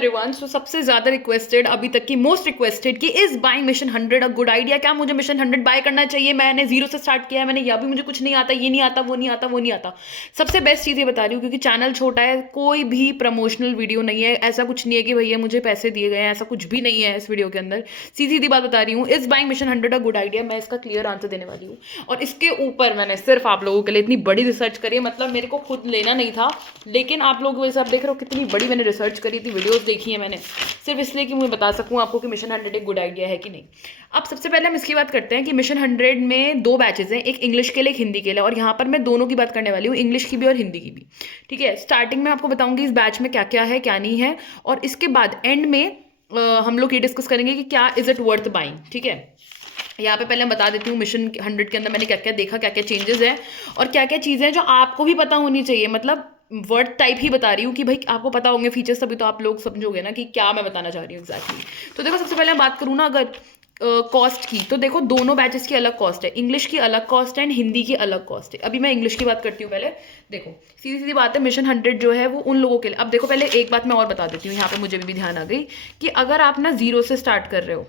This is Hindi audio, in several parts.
एवरीवन। सो सबसे ज्यादा रिक्वेस्टेड, अभी तक की मोस्ट रिक्वेस्टेड कि is buying mission 100 a good idea? क्या मुझे मिशन 100 बाय करना चाहिए? मैंने जीरो से स्टार्ट किया है, मैंने या भी मुझे कुछ नहीं आता, ये नहीं आता, वो नहीं आता, वो नहीं आता। सबसे बेस्ट चीज़ ये बता रही हूँ क्योंकि चैनल छोटा है, कोई भी प्रमोशनल वीडियो नहीं है, ऐसा कुछ नहीं है कि भैया मुझे पैसे दिए गए हैं, ऐसा कुछ भी नहीं है इस वीडियो के अंदर। सीधी सीधी बात बता रही हूँ, is buying mission 100 a good idea, मैं इसका क्लियर आंसर देने वाली हूँ। और इसके ऊपर मैंने सिर्फ आप लोगों के लिए इतनी बड़ी रिसर्च करी है, मतलब मेरे को खुद लेना नहीं था, लेकिन आप लोग वैसे आप देख रहे हो कितनी बड़ी मैंने रिसर्च करी थी, वीडियोस देखी है मैंने, सिर्फ इसलिए कि मुझे बता सकूं आपको कि मिशन 100 एक गुड आइडिया है कि नहीं। अब सबसे पहले हम इसकी बात करते हैं कि मिशन 100 में दो बैचेस हैं, एक इंग्लिश के लिए, एक हिंदी के लिए, और यहाँ पर मैं दोनों की बात करने वाली हूँ, इंग्लिश की भी और हिंदी की भी। ठीक है, स्टार्टिंग में आपको बताऊंगी इस बैच में क्या क्या है क्या नहीं है, और इसके बाद एंड में हम लोग ये डिस्कस करेंगे कि क्या इज इट वर्थ बाइंग। ठीक है, यहाँ पे पहले मैं बता देती हूँ मिशन 100 के अंदर मैंने क्या क्या देखा, क्या क्या चेंजेस है और क्या क्या चीज़ें हैं जो आपको भी पता होनी चाहिए। मतलब वर्ड टाइप ही बता रही हूँ कि भाई आपको पता होंगे फीचर्स, तभी तो आप लोग समझोगे ना कि क्या मैं बताना चाह रही हूँ एग्जैक्टली। तो देखो, सबसे पहले मैं बात करूँ ना अगर कॉस्ट की, तो देखो दोनों बैचेस की अलग कॉस्ट है, इंग्लिश की अलग कॉस्ट है एंड हिंदी की अलग कॉस्ट है। अभी मैं इंग्लिश की बात करती हूँ पहले। देखो सीधी सीधी बात है, मिशन 100 जो है वो उन लोगों के लिए, अब देखो पहले एक बात मैं और बता देती हूँ, यहाँ पे मुझे भी ध्यान आ गई कि अगर आप ना जीरो से स्टार्ट कर रहे हो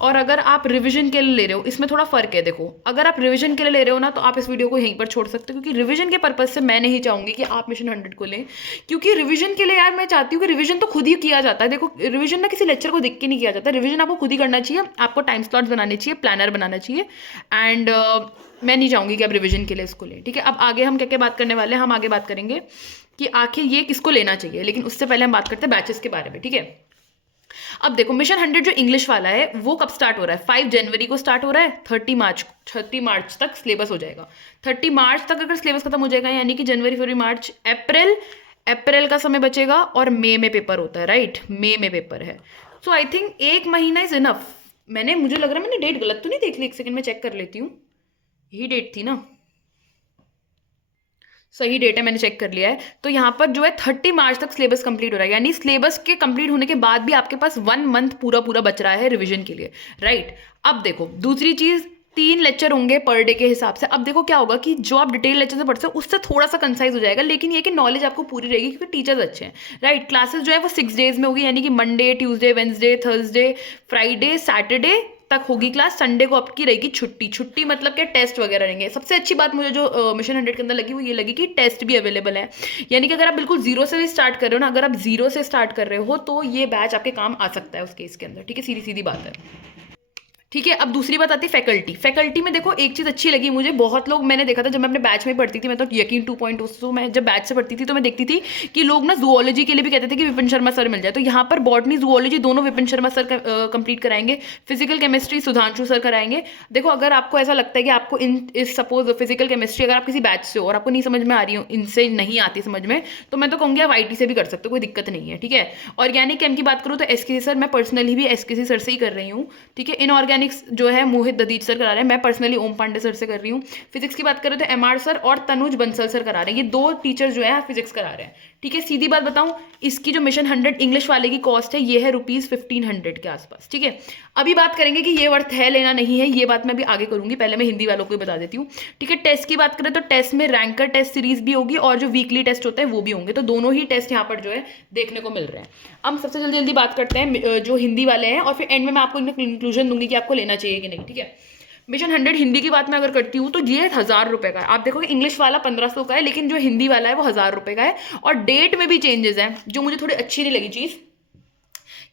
और अगर आप रिवीजन के लिए ले रहे हो, इसमें थोड़ा फर्क है। देखो अगर आप रिवीजन के लिए ले रहे हो ना, तो आप इस वीडियो को यहीं पर छोड़ सकते हो, क्योंकि रिवीजन के पर्पज से मैं नहीं चाहूंगी कि आप मिशन 100 को लें, क्योंकि रिवीजन के लिए यार मैं चाहती हूँ कि रिवीजन तो खुद ही किया जाता है। देखो रिवीजन ना किसी लेक्चर को देख के नहीं किया जाता, रिवीजन आपको खुद ही करना चाहिए, आपको टाइम स्लॉट्स बनाने चाहिए, प्लानर बनाना चाहिए एंड मैं नहीं चाहूंगी कि आप रिवीजन के लिए इसको लें। ठीक है, अब आगे हम क्या क्या बात करने वाले हैं, हम आगे बात करेंगे कि आखिर ये किसको लेना चाहिए, लेकिन उससे पहले हम बात करते हैं बैचेस के बारे में। ठीक है, अब देखो मिशन 100 जो इंग्लिश वाला है वो कब स्टार्ट हो रहा है? 5 जनवरी को स्टार्ट हो रहा है, 30 मार्च तक सिलेबस हो जाएगा। 30 मार्च तक अगर सिलेबस खत्म हो जाएगा, यानी कि जनवरी फरवरी मार्च अप्रैल, अप्रैल का समय बचेगा और मई में पेपर होता है, राइट? मई में पेपर है। सो आई थिंक एक महीना इज इनफ। मुझे लग रहा है मैंने डेट गलत तो नहीं देख ली, एक सेकंड में चेक कर लेती हूँ, यही डेट थी ना, सही डेट है, मैंने चेक कर लिया है। तो यहाँ पर जो है 30 मार्च तक सिलेबस कंप्लीट हो रहा है, यानी सिलेबस के कंप्लीट होने के बाद भी आपके पास 1 मंथ पूरा पूरा बच रहा है रिवीजन के लिए, राइट? अब देखो दूसरी चीज, 3 लेक्चर होंगे पर डे के हिसाब से। अब देखो क्या होगा कि जो आप डिटेल लेक्चर से पढ़ते हो उससे थोड़ा सा कंसाइज हो जाएगा, लेकिन ये कि नॉलेज आपको पूरी रहेगी क्योंकि टीचर्स अच्छे हैं, राइट? क्लासेस जो है वो 6 डेज में होगी, यानी कि Monday, Tuesday, Wednesday, Thursday, Friday, Saturday तक होगी क्लास। संडे को आपकी रहेगी छुट्टी। छुट्टी मतलब क्या, टेस्ट वगैरह रहेंगे। सबसे अच्छी बात मुझे जो मिशन 100 के अंदर लगी वो ये लगी कि टेस्ट भी अवेलेबल है, यानी कि अगर आप बिल्कुल जीरो से भी स्टार्ट कर रहे हो ना, अगर आप जीरो से स्टार्ट कर रहे हो तो ये बैच आपके काम आ सकता है उस केस के अंदर। ठीक है, सीधी सीधी बात है। ठीक है, अब दूसरी बात आती है फैकल्टी। फैकल्टी में देखो एक चीज़ अच्छी लगी मुझे, बहुत लोग मैंने देखा था जब मैं अपने बैच में पढ़ती थी, मैं तो यकीन 2.0 तो मैं जब बैच से पढ़ती थी तो मैं देखती थी कि लोग ना जूलॉजी के लिए भी कहते थे कि विपिन शर्मा सर मिल जाए। तो यहाँ पर बॉटनी जूलॉजी दोनों विपिन शर्मा सर कंप्लीट कराएंगे, फिजिकल केमिस्ट्री सुधांशु सर कराएंगे। देखो अगर आपको ऐसा लगता है कि आपको सपोज फिजिकल केमिस्ट्री अगर आप किसी बैच से हो और आपको नहीं समझ में आ रही हो, इनसे नहीं आती समझ में, तो मैं तो कहूँगी आप IT से भी कर सकते हो, कोई दिक्कत नहीं है। ठीक है, ऑर्गेनिक केम की बात करूँ तो SKC सर, मैं पर्सनली भी SKC सर से ही कर रही हूँ। ठीक है, इनऑर्गेनिक्स जो है मोहित ददीज सर करा रहे हैं, मैं पर्सनली ओम पांडे सर से कर रही हूँ। फिजिक्स की बात करें तो MR सर और तनुज बंसल सर करा रहे हैं, ये 2 टीचर जो है फिजिक्स करा रहे हैं। ठीक है, सीधी बात बताऊं, इसकी जो मिशन 100 इंग्लिश वाले की कॉस्ट है ये है ₹1500 के आसपास। ठीक है, अभी बात करेंगे कि ये वर्थ है लेना नहीं है, ये बात मैं अभी आगे करूंगी, पहले मैं हिंदी वालों को भी बता देती हूँ। ठीक है, टेस्ट की बात करें तो टेस्ट में रैंकर टेस्ट सीरीज भी होगी और जो वीकली टेस्ट होते हैं वो भी होंगे, तो दोनों ही टेस्ट यहाँ पर जो है देखने को मिल रहे हैं। अब सबसे जल्दी जल्दी बात करते हैं जो हिंदी वाले हैं, और फिर एंड में मैं आपको इनमें कंक्लूजन दूंगी कि आपको लेना चाहिए कि नहीं। ठीक है, मिशन 100 हिंदी की बात मैं अगर करती हूँ तो ये 1000 रुपये का है। आप देखोगे इंग्लिश वाला 1500 का है, लेकिन जो हिंदी वाला है वो 1000 रुपये का है। और डेट में भी चेंजेस हैं जो मुझे थोड़ी अच्छी नहीं लगी चीज़,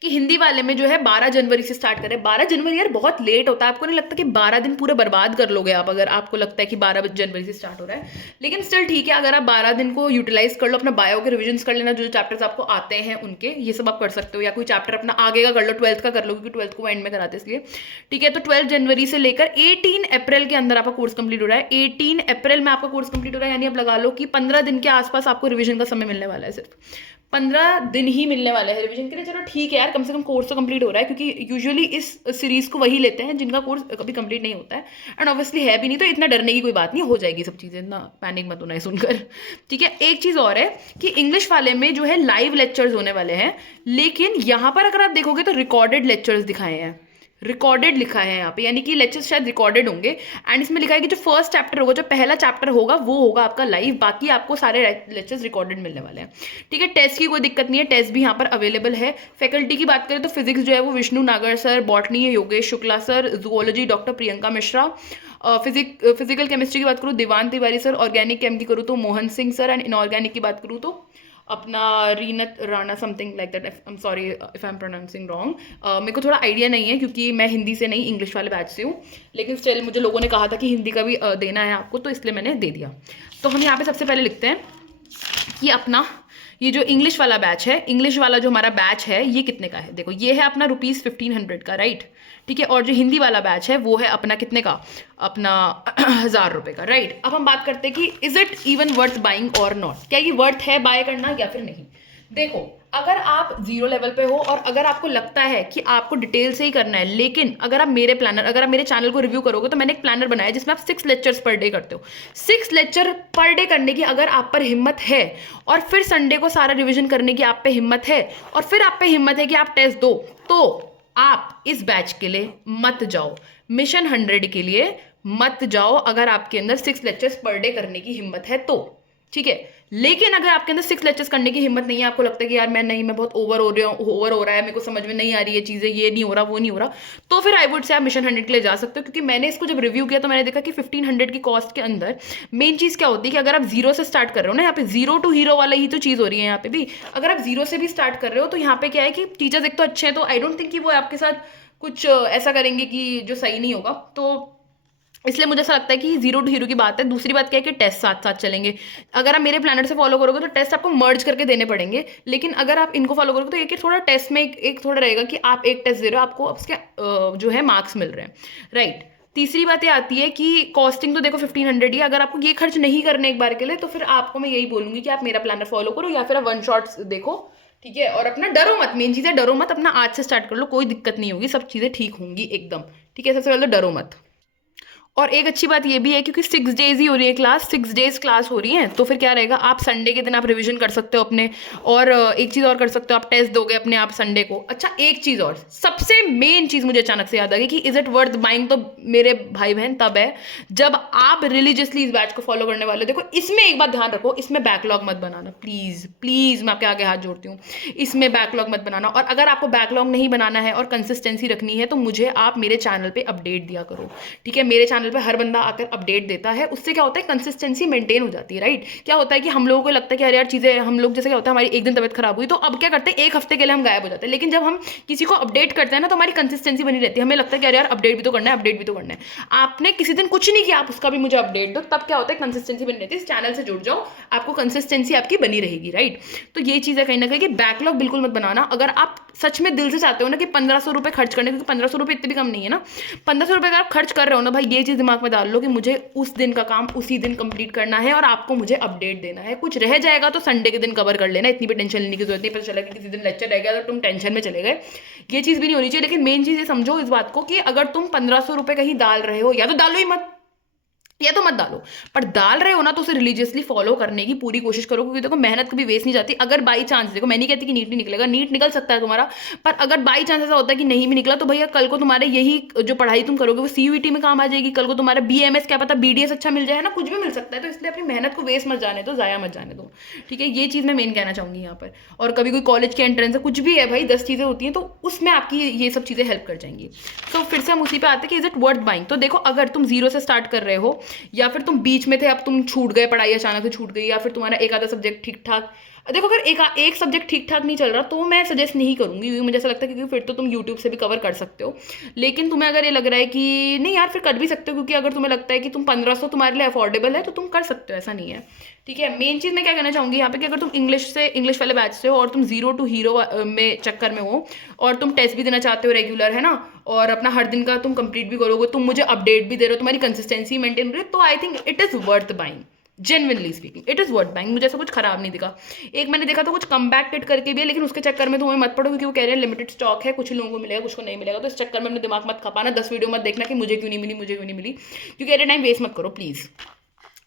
कि हिंदी वाले में जो है 12 जनवरी से स्टार्ट करें। 12 जनवरी यार बहुत लेट होता है, आपको नहीं लगता कि 12 दिन पूरे बर्बाद कर लोगे आप, अगर आपको लगता है कि 12 जनवरी से स्टार्ट हो रहा है? लेकिन स्टिल ठीक है, अगर आप 12 दिन को यूटिलाइज कर लो, अपना बायो के रिविजन कर लेना, जो चैप्टर्स आपको आते हैं उनके, ये सब आप कर सकते हो, या कोई चैप्टर अपना आगे का कर लो, 12th का कर लो, क्योंकि 12th को एंड में कराते इसलिए। ठीक है, तो 12 जनवरी से लेकर 18 अप्रैल के अंदर आपका कोर्स कंप्लीट हो रहा है। 18 अप्रैल में आपका कोर्स कंप्लीट हो रहा है, यानी आप लगा लो कि 15 दिन के आसपास आपको रिविजन का समय मिलने वाला है, सिर्फ 15 दिन ही मिलने वाला है रिवीजन के लिए। चलो ठीक है यार, कम से कम कोर्स तो कंप्लीट हो रहा है, क्योंकि यूजुअली इस सीरीज को वही लेते हैं जिनका कोर्स कभी कंप्लीट नहीं होता है, एंड ऑब्वियसली है भी नहीं, तो इतना डरने की कोई बात नहीं, हो जाएगी सब चीज़ें, इतना पैनिक मत होना है सुनकर। ठीक है, एक चीज़ और है कि इंग्लिश वाले में जो है लाइव लेक्चर्स होने वाले हैं, लेकिन यहाँ पर अगर आप देखोगे तो रिकॉर्डेड लेक्चर्स दिखाए हैं। रिकॉर्डेड लिखा है यहाँ पे, यानी कि लेक्चर्स शायद रिकॉर्डेड होंगे। एंड इसमें लिखा है कि जो फर्स्ट चैप्टर होगा, जो पहला चैप्टर होगा वो होगा आपका लाइव, बाकी आपको सारे लेक्चर्स रिकॉर्डेड मिलने वाले हैं। ठीक है, टेस्ट की कोई दिक्कत नहीं है, टेस्ट भी यहाँ पर अवेलेबल है। फैकल्टी की बात करें तो फिजिक्स जो है वो विष्णु नागर सर, बॉटनी है Yogesh Shukla sir, zoology doctor Priyanka Mishra, physical chemistry की बात करूँ Diwan Tiwari sir, organic chem की करूँ तो Mohan Singh sir, and inorganic की बात करूँ तो अपना Reenat Rana something like that. I am sorry if I am pronouncing wrong, मेरे को थोड़ा आइडिया नहीं है क्योंकि मैं हिंदी से नहीं इंग्लिश वाले बैच से हूँ, लेकिन स्टिल मुझे लोगों ने कहा था कि हिंदी का भी देना है आपको, तो इसलिए मैंने दे दिया। तो हम यहाँ पे सबसे पहले लिखते हैं कि अपना ये जो इंग्लिश वाला बैच है, इंग्लिश वाला जो हमारा बैच है ये कितने का है। देखो ये है अपना ₹1500 का, राइट। ठीक है, और जो हिंदी वाला बैच है वो है अपना कितने का, अपना 1000 रुपये का, राइट। अब हम बात करते हैं कि is it even worth buying और नॉट, क्या ये वर्थ है बाय करना या फिर नहीं। देखो अगर आप जीरो लेवल पे हो और अगर आपको लगता है कि आपको डिटेल से ही करना है, लेकिन अगर आप मेरे प्लानर, अगर आप मेरे चैनल को रिव्यू करोगे तो मैंने एक प्लानर बनाया जिसमें आप 6 लेक्चर्स पर डे करते हो। 6 लेक्चर पर डे करने की अगर आप पर हिम्मत है और फिर संडे को सारा रिविजन करने की आप पे हिम्मत है और फिर आप पे हिम्मत है कि आप टेस्ट दो, तो आप इस बैच के लिए मत जाओ, मिशन 100 के लिए मत जाओ अगर आपके अंदर 6 लेक्चर्स पर डे करने की हिम्मत है तो। ठीक है, लेकिन अगर आपके अंदर 6 लेक्चर्स करने की हिम्मत नहीं है, आपको लगता है कि यार मैं बहुत ओवर हो रहा है, मेरे को समझ में नहीं आ रही है चीज़ें, ये नहीं हो रहा वो नहीं हो रहा, तो फिर आई वुड से आप मिशन 100 के लिए जा सकते हो। क्योंकि मैंने इसको जब रिव्यू किया तो मैंने देखा कि 1500 की कॉस्ट के अंदर मेन चीज़ क्या होती है कि अगर आप जीरो से स्टार्ट कर रहे हो ना, यहाँ पे जीरो टू हीरो वाला ही तो चीज़ हो रही है यहाँ पे भी। अगर आप जीरो से भी स्टार्ट कर रहे हो तो यहाँ पे क्या है कि टीचर्स एक तो अच्छे हैं, तो आई डोंट थिंक कि वो आपके साथ कुछ ऐसा करेंगे कि जो सही नहीं होगा, तो इसलिए मुझे ऐसा लगता है कि जीरो टू हीरो की बात है। दूसरी बात क्या है कि टेस्ट साथ साथ चलेंगे। अगर आप मेरे प्लानर से फॉलो करोगे तो टेस्ट आपको मर्ज करके देने पड़ेंगे, लेकिन अगर आप इनको फॉलो करोगे तो एक थोड़ा टेस्ट में एक थोड़ा रहेगा कि आप एक टेस्ट दे रहे हो, आपको उसके जो है मार्क्स मिल रहे हैं, राइट। तीसरी बात ये आती है कि कॉस्टिंग तो देखो 1500 ही, अगर आपको ये खर्च नहीं करने एक बार के लिए तो फिर आपको मैं यही बोलूँगी कि आप मेरा प्लानर फॉलो करो या फिर आप वन शॉट्स देखो। ठीक है, और अपना डरो मत, मेन चीज़ है डरो मत, अपना आज से स्टार्ट कर लो, कोई दिक्कत नहीं होगी, सब चीज़ें ठीक होंगी एकदम। ठीक है, सबसे पहले तो डरो मत। और एक अच्छी बात ये भी है क्योंकि 6 डेज ही हो रही है क्लास, 6 डेज क्लास हो रही है, तो फिर क्या रहेगा, आप संडे के दिन आप रिवीजन कर सकते हो अपने, और एक चीज़ और कर सकते हो, आप टेस्ट दोगे अपने आप संडे को। अच्छा एक चीज़ और, सबसे मेन चीज़ मुझे अचानक से याद आ गई कि इज इट वर्थ बाइंग, तो मेरे भाई बहन तब है जब आप रिलीजियसली इस बैच को फॉलो करने वाले हो। देखो इसमें एक बात ध्यान रखो, इसमें बैकलॉग मत बनाना प्लीज़ प्लीज़, मैं आपके आगे हाथ जोड़ती हूँ, इसमें बैकलॉग मत बनाना। और अगर आपको बैकलॉग नहीं बनाना है और कंसिस्टेंसी रखनी है तो मुझे आप मेरे चैनल पर अपडेट दिया करो। ठीक है, मेरे चैनल पर हर बंदा आकर अपडेट देता है, उससे क्या होता है कंसिस्टेंसी मेंटेन हो जाती है, राइट। क्या होता है कि हम लोगों को लगता है कि अरे यार चीज़ें, हम लोग जैसे क्या होता है हमारी एक दिन तबियत खराब हुई तो अब क्या करते हैं एक हफ्ते के लिए हम गायब हो जाते हैं, लेकिन जब हम किसी को अपडेट करते हैं ना तो हमारी कंसिस्टेंसी बनी रहती है, हमें लगता है कि अरे यार अपडेट भी तो करना है, अपडेट भी तो करना है। आपने किसी दिन कुछ नहीं किया, आप उसका भी मुझे अपडेट दो, तब क्या होता है कंसिस्टेंसी बनी रहती है। इस चैनल से जुड़ जाओ, आपको कंसिस्टेंसी आपकी बनी रहेगी, राइट। तो ये चीज़ है कहीं ना कहीं कि बैकलॉग बिल्कुल मत बनाना। अगर आप सच में दिल से चाहते हो ना कि 1500 रुपये खर्च करने, क्योंकि 1500 रुपये इतने भी कम नहीं है ना, 1500 रुपये अगर आप खर्च कर रहे हो ना भाई, ये चीज़ दिमाग में डाल लो कि मुझे उस दिन का काम उसी दिन कंप्लीट करना है और आपको मुझे अपडेट देना है। कुछ रह जाएगा तो संडे के दिन कवर कर लेना, इतनी भी टेंशन लेने की जरूरत नहीं। पता चला कि किसी दिन लेक्चर रह गया तो तुम टेंशन में चले गए, ये चीज़ भी नहीं होनी चाहिए। लेकिन मेन चीज़ ये समझो इस बात को कि अगर तुम 1500 रुपये कहीं डाल रहे हो, या तो डालो ही मत, या तो मत डालो, पर डाल रहे हो ना तो उसे रिलीजियसली फॉलो करने की पूरी कोशिश करो, क्योंकि देखो मेहनत कभी वेस्ट नहीं जाती। अगर बाई चांस, देखो मैं नहीं कहती कि नीट नहीं निकलेगा, नीट निकल सकता है तुम्हारा, पर अगर बाई चांस ऐसा होता है कि नहीं भी निकला तो भैया कल को तुम्हारे यही जो पढ़ाई तुम करोगे वो CUET में काम आ जाएगी, कल को तुम्हारा BMS क्या पता BDS अच्छा मिल जाए ना, कुछ भी मिल सकता है। तो इसलिए अपनी मेहनत को वेस्ट मत जाने दो, ज़ाया मत जाने दो। ठीक है, ये चीज़ मैं मेन कहना चाहूँगी यहाँ पर। और कभी कोई कॉलेज के एंट्रेंस है, कुछ भी है भाई, 10 चीज़ें होती हैं तो उसमें आपकी ये सब चीज़ें हेल्प कर जाएंगी। तो फिर से हम उसी पे आते हैं कि इज इट वर्थ बाइंग। तो देखो अगर तुम जीरो से स्टार्ट कर रहे हो या फिर तुम बीच में थे, अब तुम छूट गए, पढ़ाई अचानक से छूट गई, या फिर तुम्हारा एक आधा सब्जेक्ट ठीक ठाक, देखो अगर एक सब्जेक्ट ठीक ठाक नहीं चल रहा तो मैं सजेस्ट नहीं करूंगी, क्योंकि मुझे ऐसा लगता है क्योंकि फिर तो तुम यूट्यूब से भी कवर कर सकते हो। लेकिन तुम्हें अगर ये लग रहा है कि नहीं यार, फिर कर भी सकते हो, क्योंकि अगर तुम्हें लगता है कि तुम 1500 तुम्हारे लिए अफोर्डेबल है तो तुम कर सकते हो, ऐसा नहीं है। ठीक है, मेन चीज़ मैं क्या कहना चाहूँगी यहाँ पे कि अगर तुम इंग्लिश वाले बैच से हो और तुम जीरो टू हीरो में चक्कर में हो और तुम टेस्ट भी देना चाहते हो रेगुलर, है ना, और अपना हर दिन का तुम कंप्लीट भी करोगे, तुम मुझे अपडेट भी दे रहे हो, तुम्हारी कंसिस्टेंसी मेंटेन हो रही है, तो I think it is worth buying. Genuinely speaking it is worth buying. मुझे ऐसा कुछ खराब नहीं दिखा। एक मैंने देखा था कुछ कम बैक किट करके भी है, लेकिन उसके चक्कर में तुम्हें मत पड़ो, क्योंकि वो कह रहे हैं लिमिटेड स्टॉक है, कुछ लोगों को मिलेगा कुछ को नहीं मिलेगा, तो इस चक्कर में अपने दिमाग मत खपाना, 10 वीडियो मत देखना कि मुझे क्यों नहीं मिली, मुझे क्यों नहीं मिली, क्योंकि एट टाइम वेस्ट मत करो प्लीज़।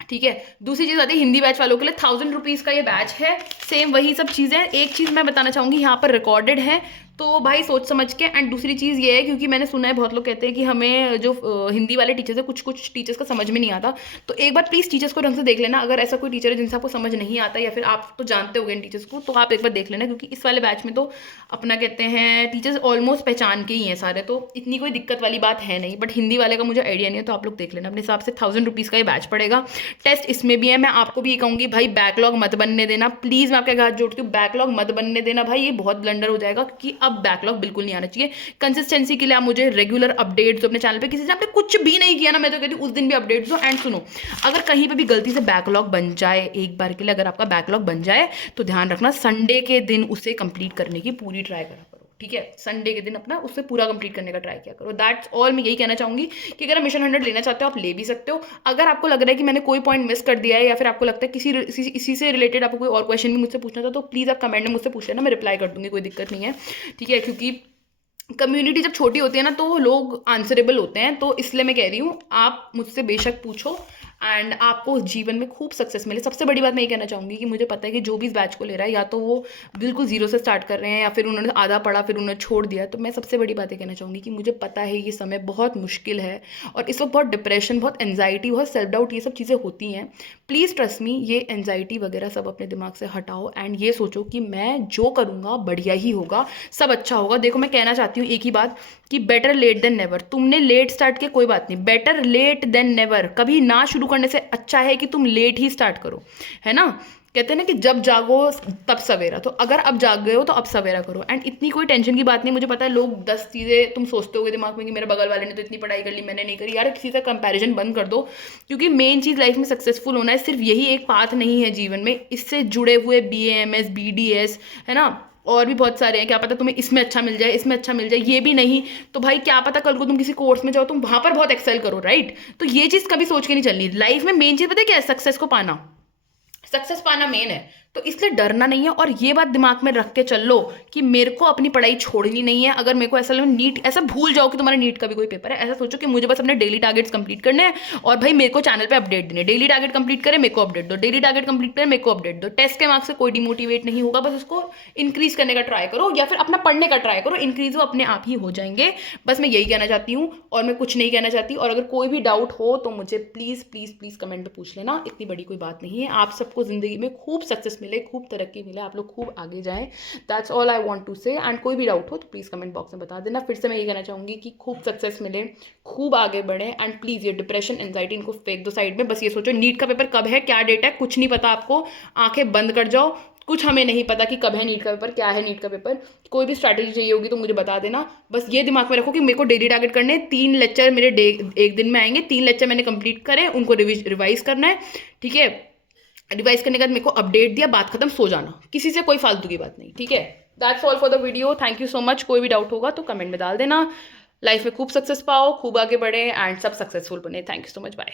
ठीक है, दूसरी चीज़ आती है हिंदी बैच वालों के लिए 1000 रुपीज़ का ये बैच है, सेम वही सब चीज़ें। एक चीज़ मैं बताना चाहूँगी, यहाँ पर रिकॉर्डेड है तो भाई सोच समझ के। एंड दूसरी चीज़ ये है, क्योंकि मैंने सुना है बहुत लोग कहते हैं कि हमें जो हिंदी वाले टीचर्स है, कुछ कुछ टीचर्स का समझ में नहीं आता, तो एक बार प्लीज़ टीचर्स को ढंग से देख लेना। अगर ऐसा कोई टीचर है जिनसे आपको समझ नहीं आता, या फिर आप तो जानते होगे इन टीचर्स को, तो आप एक बार देख लेना, क्योंकि इस वाले बैच में तो अपना कहते हैं टीचर्स ऑलमोस्ट पहचान के ही हैं सारे, तो इतनी कोई दिक्कत वाली बात है नहीं। बट हिंदी वाले का मुझे आइडिया नहीं है, तो आप लोग देख लेना अपने हिसाब से। 1000 रुपीज़ का ये बैच पड़ेगा। टेस्ट इसमें भी है। मैं आपको भी ये कहूँगी भाई, बैकलॉग मत बनने देना प्लीज़। मैं आपके हाथ जोड़ती हूँ, बैकलॉग मत बनने देना भाई, ये बहुत ब्लंडर हो जाएगा, क्योंकि अब बैकलॉग बिल्कुल नहीं आना चाहिए। कंसिस्टेंसी के लिए आप मुझे रेगुलर अपडेट्स दो अपने चैनल पे। किसी से आपने कुछ भी नहीं किया ना, मैं तो कहती हूँ उस दिन भी अपडेट्स दो। एंड सुनो, अगर कहीं पे भी गलती से बैकलॉग बन जाए, एक बार के लिए अगर आपका बैकलॉग बन जाए, तो ध्यान रखना संडे के दिन उसे कंप्लीट करने की पूरी ट्राई करा करो, ठीक है? संडे के दिन अपना उससे पूरा कंप्लीट करने का ट्राई किया करो। That's all. मैं यही कहना चाहूंगी कि अगर आप मिशन 100 लेना चाहते हो, आप ले भी सकते हो। अगर आपको लग रहा है कि मैंने कोई पॉइंट मिस कर दिया है, या फिर आपको लगता है इसी से रिलेटेड आपको कोई और क्वेश्चन भी मुझसे पूछना था, तो प्लीज़ आप कमेंट में मुझसे पूछ लेना, मैं रिप्लाई कर दूंगी, कोई दिक्कत नहीं है, ठीक है? क्योंकि कम्युनिटी जब छोटी होती है ना, तो लोग आंसरेबल होते हैं, तो इसलिए मैं कह रही हूँ आप मुझसे बेशक पूछो, एंड आपको जीवन में खूब सक्सेस मिले। सबसे बड़ी बात मैं ये कहना चाहूँगी कि मुझे पता है कि जो भी इस बैच को ले रहा है, या तो वो बिल्कुल जीरो से स्टार्ट कर रहे हैं, या फिर उन्होंने आधा पढ़ा फिर उन्होंने छोड़ दिया। तो मैं सबसे बड़ी बात ये कहना चाहूँगी कि मुझे पता है ये समय बहुत मुश्किल है, और इस वक्त बहुत डिप्रेशन, बहुत एंजाइटी, बहुत सेल्फ डाउट, ये सब चीज़ें होती हैं। प्लीज़ ट्रस्ट मी, ये एंजाइटी वगैरह सब अपने दिमाग से हटाओ, एंड ये सोचो कि मैं जो करूँगा बढ़िया ही होगा, सब अच्छा होगा। देखो, मैं कहना चाहती हूँ एक ही बात कि बेटर लेट देन नेवर। तुमने लेट स्टार्ट किया कोई बात नहीं, बेटर लेट देन नेवर। कभी ना शुरू करने से अच्छा है कि तुम लेट ही स्टार्ट करो, है ना? कहते हैं ना कि जब जागो तब सवेरा। तो अगर अब जाग गए हो तो अब सवेरा करो। एंड इतनी कोई टेंशन की बात नहीं। मुझे पता है लोग 10 चीज़ें तुम सोचते होगे दिमाग में कि मेरे बगल वाले ने तो इतनी पढ़ाई कर ली, मैंने नहीं करी। यार, किसी से कंपैरिजन बंद कर दो, क्योंकि मेन चीज़ लाइफ में सक्सेसफुल होना है। सिर्फ यही एक पाथ नहीं है जीवन में, इससे जुड़े हुए BAMS BDS, है ना, और भी बहुत सारे हैं। क्या पता तुम्हें इसमें अच्छा मिल जाए, इसमें अच्छा मिल जाए, ये भी नहीं तो भाई क्या पता कल को तुम किसी कोर्स में जाओ, तुम वहां पर बहुत एक्सेल करो, राइट? तो ये चीज़ कभी सोच के नहीं चलनी लाइफ में। मेन चीज़ पता है क्या है? सक्सेस को पाना, सक्सेस पाना मेन है। तो इसलिए डरना नहीं है, और ये बात दिमाग में रख के चल लो कि मेरे को अपनी पढ़ाई छोड़नी नहीं है। अगर मेरे को ऐसा लगे नीट, ऐसा भूल जाओ कि तुम्हारा नीट का भी कोई पेपर है। ऐसा सोचो कि मुझे बस अपने डेली टारगेट्स कंप्लीट करने हैं, और भाई मेरे को चैनल पे अपडेट देने। डेली टारगेट कंप्लीट करे, मेरे को अपडेट दो, डेली टारगेट कंप्लीट करे, मेरे को अपडेट दो। टेस्ट के मार्क्स से कोई डिमोटिवेट नहीं होगा, बस उसको इंक्रीज करने का ट्राई करो, या फिर अपना पढ़ने का ट्राई करो। इंक्रीज वो अपने आप ही हो जाएंगे। बस मैं यही कहना चाहती हूँ, और मैं कुछ नहीं कहना चाहती। और अगर कोई भी डाउट हो तो मुझे प्लीज़ प्लीज़ प्लीज़ कमेंट में पूछ लेना, इतनी बड़ी कोई बात नहीं है। आप सबको ज़िंदगी में खूब सक्सेस मिले, खूब तरक्की मिले, आप लोग खूब आगे जाएं। That's all I want to say. And कोई भी डाउट हो तो प्लीज़ कमेंट बॉक्स में बता देना। फिर से मैं ये कहना चाहूँगी कि खूब सक्सेस मिले, खूब आगे बढ़ें, एंड प्लीज़ ये डिप्रेशन, एंजाइटी, इनको फेंक दो साइड में। बस ये सोचो नीट का पेपर कब है, क्या डेट है, कुछ नहीं पता आपको, आंखें बंद कर जाओ। कुछ हमें नहीं पता कि कब है नीट का पेपर, क्या है नीट का पेपर। कोई भी स्ट्रैटेजी चाहिए होगी तो मुझे बता देना। बस ये दिमाग में रखो कि मेरे को डेली टारगेट करने 3 लेक्चर मेरे एक दिन में आएंगे, 3 लेक्चर मैंने कंप्लीट करे, उनको रिवाइज करना है, ठीक है? रिवाइज करने के बाद मेरे को अपडेट दिया, बात खत्म, सो जाना। किसी से कोई फालतू की बात नहीं, ठीक है? That's all for the video. Thank you so much. कोई भी डाउट होगा तो कमेंट में डाल देना। लाइफ में खूब सक्सेस पाओ, खूब आगे बढ़े, एंड सब सक्सेसफुल बने। Thank you so much, bye.